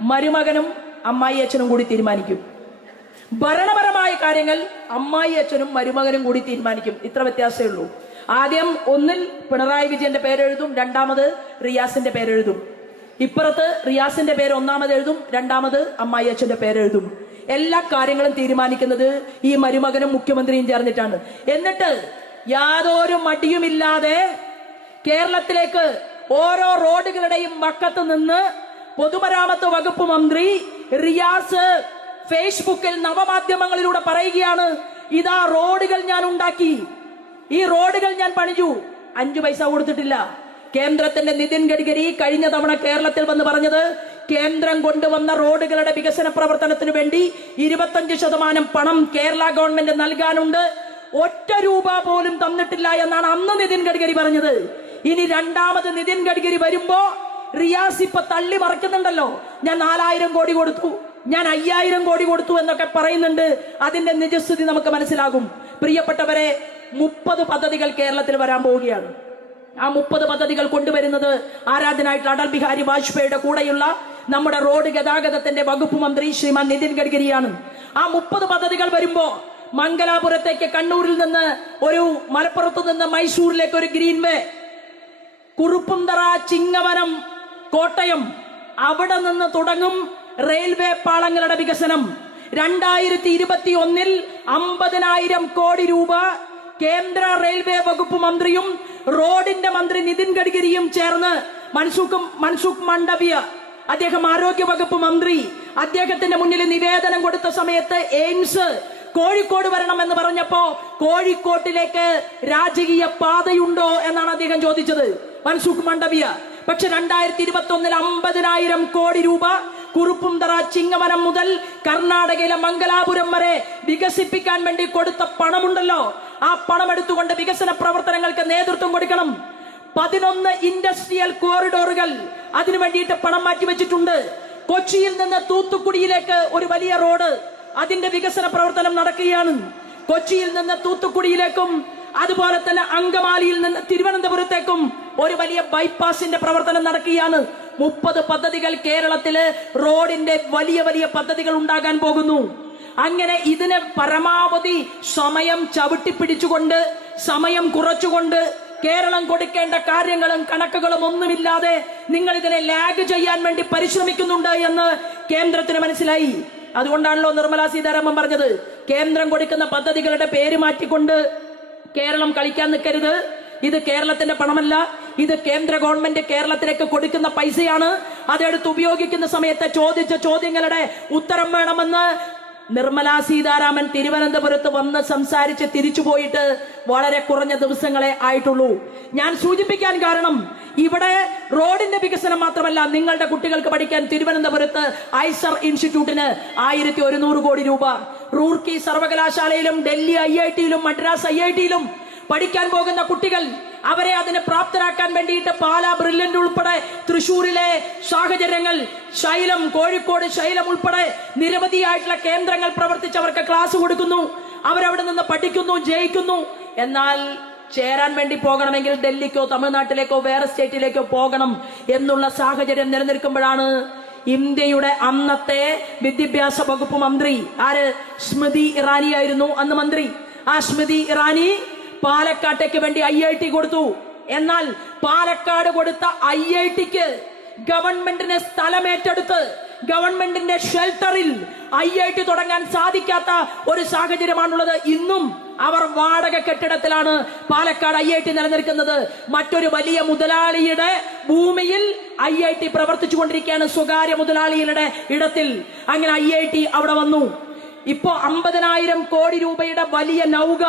മരുമകനും അമ്മായി അച്ഛനും കൂടി തീരുമാനിക്കും. ഭരണപരമായ കാര്യങ്ങൾ അമ്മായി അച്ഛനും മരുമകനും കൂടി തീരുമാനിക്കും. ഇത്ര വ്യത്യാസമേ ഉള്ളൂ. ആദ്യം ഒന്നിൽ പിണറായി വിജയന്റെ പേരെഴുതും രണ്ടാമത് റിയാസിന്റെ പേരെഴുതും. ഇപ്പുറത്ത് റിയാസിന്റെ പേര് ഒന്നാമത് എഴുതും രണ്ടാമത് അമ്മായി അച്ഛന്റെ പേരെഴുതും. എല്ലാ കാര്യങ്ങളും തീരുമാനിക്കുന്നത് ഈ മരുമകനും മുഖ്യമന്ത്രിയും ചേർന്നിട്ടാണ്. എന്നിട്ട് യാതൊരു മടിയുമില്ലാതെ കേരളത്തിലേക്ക് ഓരോ റോഡുകളുടെയും വക്കത്ത് നിന്ന് പൊതുമരാമത്ത് വകുപ്പ് മന്ത്രി റിയാസ് ഫേസ്ബുക്കിൽ നവമാധ്യമങ്ങളിലൂടെ പറയുകയാണ് ഇതാ റോഡുകൾ ഞാൻ ഉണ്ടാക്കി. ഈ റോഡുകൾ ഞാൻ പണിഞ്ഞു. അഞ്ചു പൈസ കൊടുത്തിട്ടില്ല. കേന്ദ്രത്തിന്റെ നിതിൻ ഗഡ്കരി കഴിഞ്ഞ തവണ കേരളത്തിൽ വന്ന് പറഞ്ഞത് കേന്ദ്രം കൊണ്ടുവന്ന റോഡുകളുടെ വികസന പ്രവർത്തനത്തിന് വേണ്ടി ഇരുപത്തഞ്ച് ശതമാനം പണം കേരള ഗവൺമെന്റ് നൽകാനുണ്ട്. ഒറ്റ രൂപ പോലും തന്നിട്ടില്ല എന്നാണ് അന്ന് നിതിൻ ഗഡ്കരി പറഞ്ഞത്. ഇനി രണ്ടാമത് നിതിൻ ഗഡ്കരി വരുമ്പോ റിയാസ് ഇപ്പൊ തള്ളി മറക്കുന്നുണ്ടല്ലോ. ഞാൻ നാലായിരം കോടി കൊടുത്തു. ഞാൻ അയ്യായിരം കോടി കൊടുത്തു എന്നൊക്കെ പറയുന്നുണ്ട്. അതിന്റെ നിജസ്ഥിതി നമുക്ക് മനസ്സിലാകും. പ്രിയപ്പെട്ടവരെ മുപ്പത് പദ്ധതികൾ കേരളത്തിൽ വരാൻ പോവുകയാണ്. ആ മുപ്പത് പദ്ധതികൾ കൊണ്ടുവരുന്നത് ആരാധനായിട്ടുള്ള അടൽ ബിഹാരി വാജ്പേയിയുടെ കൂടെയുള്ള നമ്മുടെ റോഡ് ഗതാഗതത്തിന്റെ വകുപ്പ് മന്ത്രി ശ്രീമാൻ നിതിൻ ഗഡ്കരിയാണ്. ആ മുപ്പത് പദ്ധതികൾ വരുമ്പോ മംഗലാപുരത്തേക്ക് കണ്ണൂരിൽ നിന്ന് ഒരു മലപ്പുറത്ത് നിന്ന് മൈസൂരിലേക്ക് ഒരു ഗ്രീൻ വേ കുറുപ്പുന്തറ ചിങ്ങവനം കോട്ടയം അവിടെ നിന്ന് തുടങ്ങും. റെയിൽവേ പാളങ്ങളുടെ വികസനം. രണ്ടായിരത്തി ഇരുപത്തി ഒന്നിൽ അമ്പതിനായിരം കോടി രൂപ കേന്ദ്ര റെയിൽവേ വകുപ്പ് മന്ത്രിയും റോഡിന്റെ മന്ത്രി നിതിൻ ഗഡ്കരിയും ചേർന്ന് മൻസുഖ് മൻസുഖ് മണ്ഡവ്യ അദ്ദേഹം ആരോഗ്യ വകുപ്പ് മന്ത്രി അദ്ദേഹത്തിന്റെ മുന്നിൽ നിവേദനം കൊടുത്ത സമയത്ത് എയിംസ് കോഴിക്കോട് വരണം എന്ന് പറഞ്ഞപ്പോ കോഴിക്കോട്ടിലേക്ക് രാജകീയ പാതയുണ്ടോ എന്നാണ് അദ്ദേഹം ചോദിച്ചത്. മൻസുഖ് മണ്ഡവ്യ. പക്ഷെ രണ്ടായിരത്തി ഇരുപത്തി ഒന്നിൽ അമ്പതിനായിരം കോടി രൂപ കുറുപ്പുംതറ ചിങ്ങവനം മുതൽ കർണാടകയിലെ മംഗലാപുരം വരെ വികസിപ്പിക്കാൻ വേണ്ടി കൊടുത്ത പണമുണ്ടല്ലോ. ആ പണം എടുത്തുകൊണ്ട് വികസന പ്രവർത്തനങ്ങൾക്ക് നേതൃത്വം കൊടുക്കണം. പതിനൊന്ന് ഇൻഡസ്ട്രിയൽ കോറിഡോറുകൾ അതിനു വേണ്ടിയിട്ട് പണം മാറ്റി വെച്ചിട്ടുണ്ട്. കൊച്ചിയിൽ നിന്ന് തൂത്തുക്കുടിയിലേക്ക് ഒരു വലിയ റോഡ് അതിന്റെ വികസന പ്രവർത്തനം നടക്കുകയാണ്. കൊച്ചിയിൽ നിന്ന് തൂത്തുക്കുടിയിലേക്കും അതുപോലെ തന്നെ അങ്കമാലിയിൽ നിന്ന് തിരുവനന്തപുരത്തേക്കും ഒരു വലിയ ബൈപ്പാസിന്റെ പ്രവർത്തനം നടക്കുകയാണ്. മുപ്പത് പദ്ധതികൾ കേരളത്തിൽ റോഡിന്റെ വലിയ വലിയ പദ്ധതികൾ ഉണ്ടാകാൻ പോകുന്നു. അങ്ങനെ ഇതിന് പരമാവധി സമയം ചവിട്ടിപ്പിടിച്ചുകൊണ്ട് സമയം കുറച്ചുകൊണ്ട് കേരളം കൊടുക്കേണ്ട കാര്യങ്ങളും കണക്കുകളും ഒന്നുമില്ലാതെ നിങ്ങൾ ഇതിനെ ലാഗ് ചെയ്യാൻ വേണ്ടി പരിശ്രമിക്കുന്നുണ്ട് എന്ന് കേന്ദ്രത്തിന് മനസ്സിലായി. അതുകൊണ്ടാണല്ലോ നിർമ്മലാ സീതാരാമൻ പറഞ്ഞത്. കേന്ദ്രം കൊടുക്കുന്ന പദ്ധതികളുടെ പേര് മാറ്റിക്കൊണ്ട് കേരളം കളിക്കാൻ നിൽക്കരുത്. ഇത് കേരളത്തിന്റെ പണമല്ല ഇത് കേന്ദ്ര ഗവൺമെന്റ് കേരളത്തിലേക്ക് കൊടുക്കുന്ന പൈസയാണ്. അതെടുത്ത് ഉപയോഗിക്കുന്ന സമയത്ത് ചോദിച്ച ചോദ്യങ്ങളുടെ ഉത്തരം വേണമെന്ന് നിർമ്മലാ സീതാരാമൻ തിരുവനന്തപുരത്ത് വന്ന് സംസാരിച്ച് തിരിച്ചു പോയിട്ട് വളരെ കുറഞ്ഞ ദിവസങ്ങളെ ആയിട്ടുള്ളൂ. ഞാൻ സൂചിപ്പിക്കാൻ കാരണം ഇവിടെ റോഡിന്റെ വികസനം മാത്രമല്ല നിങ്ങളുടെ കുട്ടികൾക്ക് പഠിക്കാൻ തിരുവനന്തപുരത്ത് ഐസർ ഇൻസ്റ്റിറ്റ്യൂട്ടിന് ആയിരത്തി ഒരുന്നൂറ് കോടി രൂപ. റൂർക്കി സർവകലാശാലയിലും ഡൽഹി ഐ ഐ ടിയിലും മദ്രാസ് ഐ ഐ ടിയിലും പഠിക്കാൻ പോകുന്ന കുട്ടികൾ അവരെ അതിനെ പ്രാപ്തരാക്കാൻ വേണ്ടിയിട്ട് പാലാ ബ്രില്യന്റ് ഉൾപ്പെടെ തൃശൂരിലെ സാഹചര്യങ്ങൾ ശൈലം കോഴിക്കോട് ശൈലം ഉൾപ്പെടെ നിരവധിയായിട്ടുള്ള കേന്ദ്രങ്ങൾ പ്രവർത്തിച്ച് അവർക്ക് ക്ലാസ് കൊടുക്കുന്നു. അവരവിടെ നിന്ന് പഠിക്കുന്നു ജയിക്കുന്നു. എന്നാൽ ചേരാൻ വേണ്ടി പോകണമെങ്കിൽ ഡൽഹിക്കോ തമിഴ്നാട്ടിലേക്കോ വേറെ സ്റ്റേറ്റിലേക്കോ പോകണം എന്നുള്ള സാഹചര്യം നിലനിൽക്കുമ്പോഴാണ് ഇന്ത്യയുടെ അന്നത്തെ വിദ്യാഭ്യാസ വകുപ്പ് മന്ത്രി. ആര്? സ്മൃതി ഇറാനി ആയിരുന്നു അന്ന് മന്ത്രി. ആ സ്മൃതി ഇറാനി പാലക്കാട്ടേക്ക് വേണ്ടി ഐ ഐ ടി കൊടുത്തു. എന്നാൽ പാലക്കാട് കൊടുത്ത ഐ ഐ ടിക്ക് ഗവൺമെന്റിനെ സ്ഥലമേറ്റെടുത്ത് ഗവൺമെന്റിന്റെ ഷെൽട്ടറിൽ ഐ ഐ ടി തുടങ്ങാൻ സാധിക്കാത്ത ഒരു സാഹചര്യമാണുള്ളത്. ഇന്നും അവർ വാടക കെട്ടിടത്തിലാണ് പാലക്കാട് ഐ ഐ ടി നിലനിൽക്കുന്നത്. മറ്റൊരു വലിയ മുതലാളിയുടെ ഭൂമിയിൽ ഐ ഐ ടി പ്രവർത്തിച്ചു കൊണ്ടിരിക്കുകയാണ് സ്വകാര്യ മുതലാളികളുടെ ഇടത്തിൽ. അങ്ങനെ ഐ ഐ ടി അവിടെ വന്നു. ഇപ്പോ അമ്പതിനായിരം കോടി രൂപയുടെ വലിയ നൗക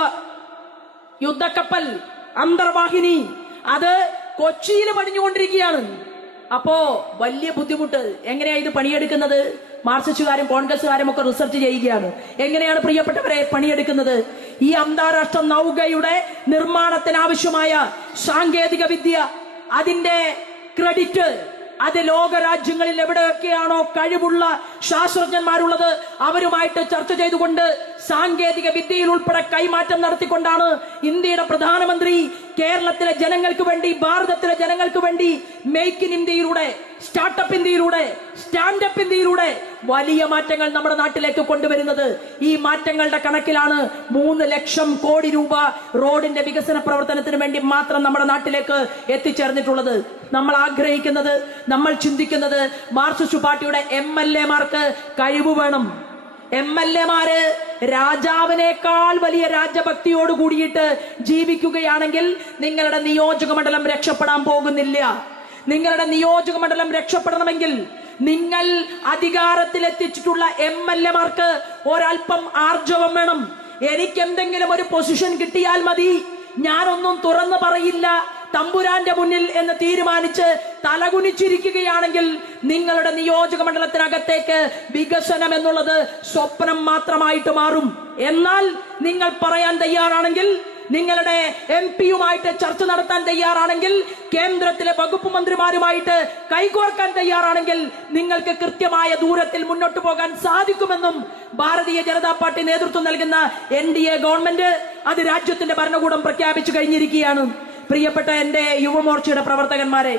യുദ്ധക്കപ്പൽ അന്തർവാഹിനി അത് കൊച്ചിയിൽ പണിഞ്ഞുകൊണ്ടിരിക്കുകയാണ്. അപ്പോ വലിയ ബുദ്ധിമുട്ട്. എങ്ങനെയാ ഇത് പണിയെടുക്കുന്നത്? മാർക്സിസ്റ്റുകാരും കോൺഗ്രസുകാരും ഒക്കെ റിസർച്ച് ചെയ്യുകയാണ്. എങ്ങനെയാണ് പ്രിയപ്പെട്ടവരെ പണിയെടുക്കുന്നത്? ഈ അന്താരാഷ്ട്ര നൗകയുടെ നിർമ്മാണത്തിനാവശ്യമായ സാങ്കേതിക വിദ്യ അതിന്റെ ക്രെഡിറ്റ് അത് ലോകരാജ്യങ്ങളിൽ എവിടെയൊക്കെയാണോ കഴിവുള്ള ശാസ്ത്രജ്ഞന്മാരുള്ളത് അവരുമായിട്ട് ചർച്ച ചെയ്തുകൊണ്ട് സാങ്കേതിക വിദ്യയിൽ ഉൾപ്പെടെ കൈമാറ്റം നടത്തിക്കൊണ്ടാണ് ഇന്ത്യയുടെ പ്രധാനമന്ത്രി കേരളത്തിലെ ജനങ്ങൾക്ക് വേണ്ടി ഭാരതത്തിലെ ജനങ്ങൾക്ക് വേണ്ടി മേക്ക് ഇൻ ഇന്ത്യയിലൂടെ സ്റ്റാർട്ടപ്പ് ഇന്ത്യയിലൂടെ സ്റ്റാൻഡപ്പ് ഇന്ത്യയിലൂടെ വലിയ മാറ്റങ്ങൾ നമ്മുടെ നാട്ടിലേക്ക് കൊണ്ടുവരുന്നത്. ഈ മാറ്റങ്ങളുടെ കണക്കിലാണ് മൂന്ന് ലക്ഷം കോടി രൂപ റോഡിന്റെ വികസന പ്രവർത്തനത്തിന് വേണ്ടി മാത്രം നമ്മുടെ നാട്ടിലേക്ക് എത്തിച്ചേർന്നിട്ടുള്ളത്. നമ്മൾ ആഗ്രഹിക്കുന്നത് നമ്മൾ ചിന്തിക്കുന്നത് മാർക്സിസ്റ്റ് പാർട്ടിയുടെ എം എൽ എമാർക്ക് കഴിവ് വേണം. എം എൽ എമാര് രാജാവിനേക്കാൾ വലിയ രാജഭക്തിയോട് കൂടിയിട്ട് ജീവിക്കുകയാണെങ്കിൽ നിങ്ങളുടെ നിയോജക മണ്ഡലം രക്ഷപ്പെടാൻ പോകുന്നില്ല. നിങ്ങളുടെ നിയോജക മണ്ഡലം രക്ഷപ്പെടണമെങ്കിൽ നിങ്ങൾ അധികാരത്തിലെത്തിച്ചിട്ടുള്ള എം എൽ എമാർക്ക് ഒരൽപ്പം ആർജവം വേണം. എനിക്ക് എന്തെങ്കിലും ഒരു പൊസിഷൻ കിട്ടിയാൽ മതി. ഞാനൊന്നും തുറന്നു പറയില്ല. തമ്പുരാന്റെ മുന്നിൽ എന്ന് തീരുമാനിച്ച് തലകുനിച്ചിരിക്കുകയാണെങ്കിൽ നിങ്ങളുടെ നിയോജക മണ്ഡലത്തിനകത്തേക്ക് വികസനം എന്നുള്ളത് സ്വപ്നം മാത്രമായിട്ട് മാറും. എന്നാൽ നിങ്ങൾ പറയാൻ തയ്യാറാണെങ്കിൽ നിങ്ങളുടെ എം പിയുമായിട്ട് ചർച്ച നടത്താൻ തയ്യാറാണെങ്കിൽ കേന്ദ്രത്തിലെ വകുപ്പ് മന്ത്രിമാരുമായിട്ട് കൈകോർക്കാൻ തയ്യാറാണെങ്കിൽ നിങ്ങൾക്ക് കൃത്യമായ ദൂരത്തിൽ മുന്നോട്ട് പോകാൻ സാധിക്കുമെന്നും ഭാരതീയ ജനതാ പാർട്ടി നേതൃത്വം നൽകുന്ന എൻ ഗവൺമെന്റ് അത് രാജ്യത്തിന്റെ ഭരണകൂടം പ്രഖ്യാപിച്ചു കഴിഞ്ഞിരിക്കുകയാണ്. പ്രിയപ്പെട്ട എന്റെ യുവമോർച്ചയുടെ പ്രവർത്തകന്മാരെ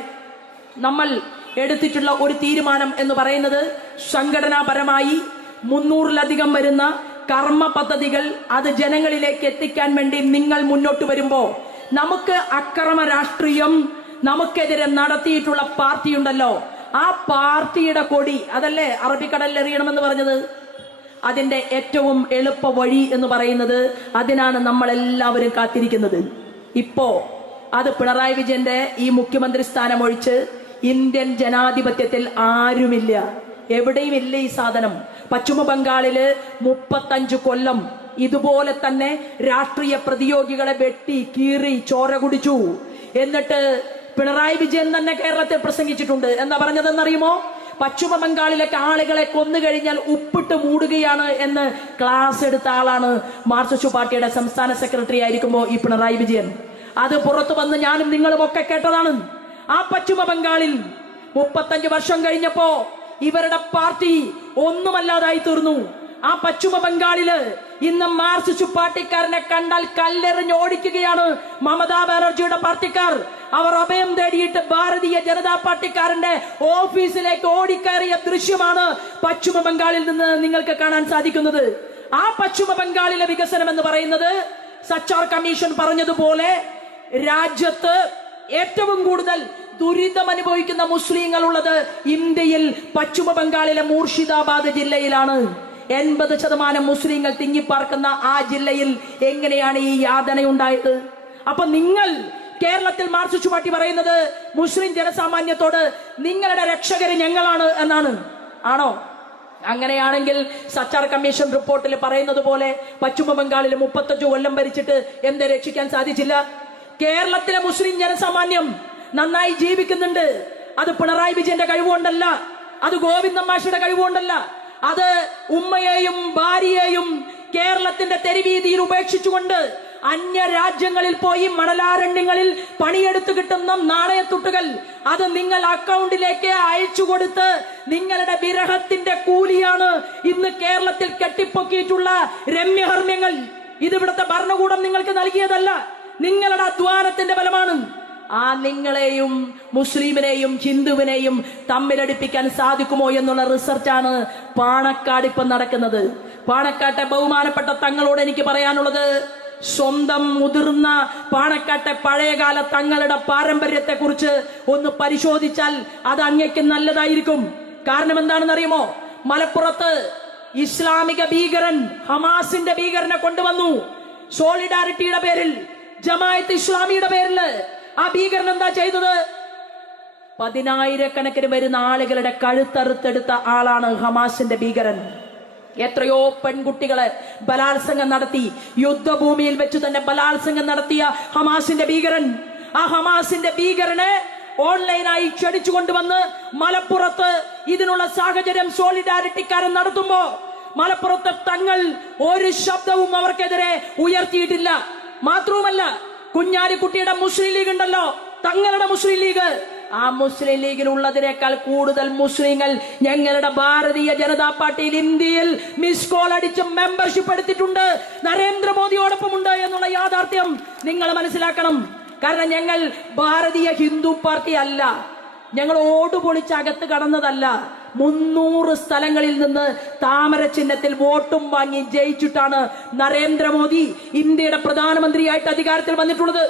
നമ്മൾ എടുത്തിട്ടുള്ള ഒരു തീരുമാനം എന്ന് പറയുന്നത് സംഘടനാപരമായി മുന്നൂറിലധികം വരുന്ന കർമ്മ പദ്ധതികൾ അത് ജനങ്ങളിലേക്ക് എത്തിക്കാൻ വേണ്ടി നിങ്ങൾ മുന്നോട്ട് വരുമ്പോൾ നമുക്ക് അക്രമ രാഷ്ട്രീയം നമുക്കെതിരെ നടത്തിയിട്ടുള്ള പാർട്ടിയുണ്ടല്ലോ. ആ പാർട്ടിയുടെ കൊടി അതല്ലേ അറബിക്കടലിൽ എറിയണമെന്ന് പറഞ്ഞത്? അതിന്റെ ഏറ്റവും എളുപ്പ വഴി എന്ന് പറയുന്നത് അതിനാണ് നമ്മൾ എല്ലാവരും കാത്തിരിക്കുന്നത്. ഇപ്പോ അത് പിണറായി വിജയന്റെ ഈ മുഖ്യമന്ത്രി സ്ഥാനം ഒഴിച്ച് ഇന്ത്യൻ ജനാധിപത്യത്തിൽ ആരുമില്ല. എവിടെയും ഇല്ല ഈ സാധനം. പശ്ചിമ ബംഗാളിൽ മുപ്പത്തഞ്ച് കൊല്ലം ഇതുപോലെ തന്നെ രാഷ്ട്രീയ പ്രതിയോഗികളെ വെട്ടി കീറി ചോര കുടിച്ചു. എന്നിട്ട് പിണറായി വിജയൻ തന്നെ കേരളത്തെ പ്രസംഗിച്ചിട്ടുണ്ട്. എന്താ പറഞ്ഞതെന്നറിയുമോ? പശ്ചിമ ബംഗാളിലേക്ക് ആളുകളെ കൊന്നു കഴിഞ്ഞാൽ ഉപ്പിട്ട് മൂടുകയാണ് എന്ന് ക്ലാസ് എടുത്ത ആളാണ് മാർക്സിസ്റ്റ് പാർട്ടിയുടെ സംസ്ഥാന സെക്രട്ടറി ആയിരിക്കുമ്പോ ഈ പിണറായി വിജയൻ. അത് പുറത്തു വന്ന് ഞാനും നിങ്ങളും ഒക്കെ കേട്ടതാണ്. ആ പശ്ചിമ ബംഗാളിൽ മുപ്പത്തഞ്ച് വർഷം കഴിഞ്ഞപ്പോ ഇവരുടെ പാർട്ടി ഒന്നുമല്ലാതായി തീർന്നു. ആ പശ്ചിമ ബംഗാളിൽ ഇന്ന് മാർസിസ്റ്റ് പാർട്ടിക്കാരനെ കണ്ടാൽ കല്ലെറിഞ്ഞ് ഓടിക്കുകയാണ് മമതാ ബാനർജിയുടെ പാർട്ടിക്കാർ. അവർ അഭയം തേടിയിട്ട് ഭാരതീയ ജനതാ പാർട്ടിക്കാരന്റെ ഓഫീസിലേക്ക് ഓടിക്കയറിയ ദൃശ്യമാണ് പശ്ചിമ ബംഗാളിൽ നിന്ന് നിങ്ങൾക്ക് കാണാൻ സാധിക്കുന്നത്. ആ പശ്ചിമ ബംഗാളിലെ വികസനം എന്ന് പറയുന്നത് സച്ചാർ കമ്മീഷൻ പറഞ്ഞതുപോലെ രാജ്യത്ത് ഏറ്റവും കൂടുതൽ ദുരിതം അനുഭവിക്കുന്ന മുസ്ലിങ്ങൾ ഉള്ളത് ഇന്ത്യയിൽ പശ്ചിമ ബംഗാളിലെ മൂർഷിദാബാദ് ജില്ലയിലാണ്. എൺപത് ശതമാനം മുസ്ലിങ്ങൾ തിങ്ങിപ്പാർക്കുന്ന ആ ജില്ലയിൽ എങ്ങനെയാണ് ഈ യാതനയുണ്ടായത്? അപ്പൊ നിങ്ങൾ കേരളത്തിൽ മാർച്ച് ചുമാട്ടി പറയുന്നത് മുസ്ലിം ജനസാമാന്യത്തോട് നിങ്ങളുടെ രക്ഷകര് ഞങ്ങളാണ് എന്നാണ്. ആണോ? അങ്ങനെയാണെങ്കിൽ സച്ചാർ കമ്മീഷൻ റിപ്പോർട്ടിൽ പറയുന്നത് പോലെ പശ്ചിമ ബംഗാളിൽ മുപ്പത്തഞ്ചു കൊല്ലം ഭരിച്ചിട്ട് എന്ത് രക്ഷിക്കാൻ സാധിച്ചില്ല? കേരളത്തിലെ മുസ്ലിം ജനസാമാന്യം നന്നായി ജീവിക്കുന്നുണ്ട്. അത് പിണറായി വിജയന്റെ കഴിവുകൊണ്ടല്ല അത് ഗോവിന്ദ മാഷിയുടെ കഴിവുകൊണ്ടല്ല അത് ഉമ്മയെയും ഭാര്യയെയും കേരളത്തിന്റെ തെരുവീതിയിൽ ഉപേക്ഷിച്ചുകൊണ്ട് അന്യ രാജ്യങ്ങളിൽ പോയി മണലാരണ്യങ്ങളിൽ പണിയെടുത്ത് കിട്ടുന്ന നാണയത്തുട്ടുകൾ അത് നിങ്ങൾ അക്കൗണ്ടിലേക്ക് അയച്ചു കൊടുത്ത് നിങ്ങളുടെ വിരഹത്തിന്റെ കൂലിയാണ് ഇന്ന് കേരളത്തിൽ കെട്ടിപ്പൊക്കിയിട്ടുള്ള രമ്യഹർമ്യങ്ങൾ ഇത് ഇവിടുത്തെ ഭരണകൂടം നിങ്ങൾക്ക് നൽകിയതല്ല. നിങ്ങളുടെ അധ്വാനത്തിന്റെ ഫലമാണ്. ആ നിങ്ങളെയും മുസ്ലിമിനെയും ഹിന്ദുവിനെയും തമ്മിലടിപ്പിക്കാൻ സാധിക്കുമോ എന്നുള്ള റിസർച്ചാണ് പാണക്കാട് ഇപ്പം നടക്കുന്നത്. പാണക്കാട്ടെ ബഹുമാനപ്പെട്ട തങ്ങളോട് എനിക്ക് പറയാനുള്ളത് സ്വന്തം മുതിർന്ന പാണക്കാട്ടെ പഴയകാല തങ്ങളുടെ പാരമ്പര്യത്തെ കുറിച്ച് ഒന്ന് പരിശോധിച്ചാൽ അത് അങ്ങയ്ക്ക് നല്ലതായിരിക്കും. കാരണം എന്താണെന്ന് അറിയുമോ മലപ്പുറത്ത് ഇസ്ലാമിക ഭീകരൻ ഹമാസിന്റെ ഭീകരനെ കൊണ്ടുവന്നു. സോളിഡാരിറ്റിയുടെ പേരിൽ ജമായത്ത് ഇസ്ലാമിയുടെ പേരിൽ ആ ഭീകരൻ എന്താ ചെയ്തത്? പതിനായിരക്കണക്കിന് വരുന്ന ആളുകളുടെ കഴുത്തറുത്തെടുത്ത ആളാണ് ഹമാസിന്റെ ഭീകരൻ. എത്രയോ പെൺകുട്ടികളെ ബലാത്സംഗം നടത്തി യുദ്ധഭൂമിയിൽ വെച്ച് തന്നെ ബലാത്സംഗം നടത്തിയ ഹമാസിന്റെ ഭീകരൻ. ആ ഹമാസിന്റെ ഭീകരനെ ഓൺലൈനായി ക്ഷണിച്ചു കൊണ്ടുവന്ന് മലപ്പുറത്ത് ഇതിനുള്ള സാഹചര്യം സോളിഡാരിറ്റിക്കാരൻ നടത്തുമ്പോ മലപ്പുറത്ത് തങ്ങൾ ഒരു ശബ്ദവും അവർക്കെതിരെ ഉയർത്തിയിട്ടില്ല. മാത്രവുമല്ല കുഞ്ഞാലിക്കുട്ടിയുടെ മുസ്ലിം ലീഗ് ഉണ്ടല്ലോ തങ്ങളുടെ മുസ്ലിം ലീഗ്. ആ മുസ്ലിം ലീഗിലുള്ളതിനേക്കാൾ കൂടുതൽ മുസ്ലിങ്ങൾ ഞങ്ങളുടെ ഭാരതീയ ജനതാ പാർട്ടിയിൽ ഇന്ത്യയിൽ മിസ് കോൾ അടിച്ച് മെമ്പർഷിപ്പ് എടുത്തിട്ടുണ്ട്. നരേന്ദ്രമോദിയോടൊപ്പം ഉണ്ട് എന്നുള്ള യാഥാർത്ഥ്യം നിങ്ങൾ മനസ്സിലാക്കണം. കാരണം ഞങ്ങൾ ഭാരതീയ ഹിന്ദു പാർട്ടി അല്ല. ഞങ്ങൾ ഓടുപൊളിച്ച് അകത്ത് കടന്നതല്ല. മുന്നൂറ് സ്ഥലങ്ങളിൽ നിന്ന് താമര ചിഹ്നത്തിൽ വോട്ടും വാങ്ങി ജയിച്ചിട്ടാണ് നരേന്ദ്രമോദി ഇന്ത്യയുടെ പ്രധാനമന്ത്രിയായിട്ട് അധികാരത്തിൽ വന്നിട്ടുള്ളത്.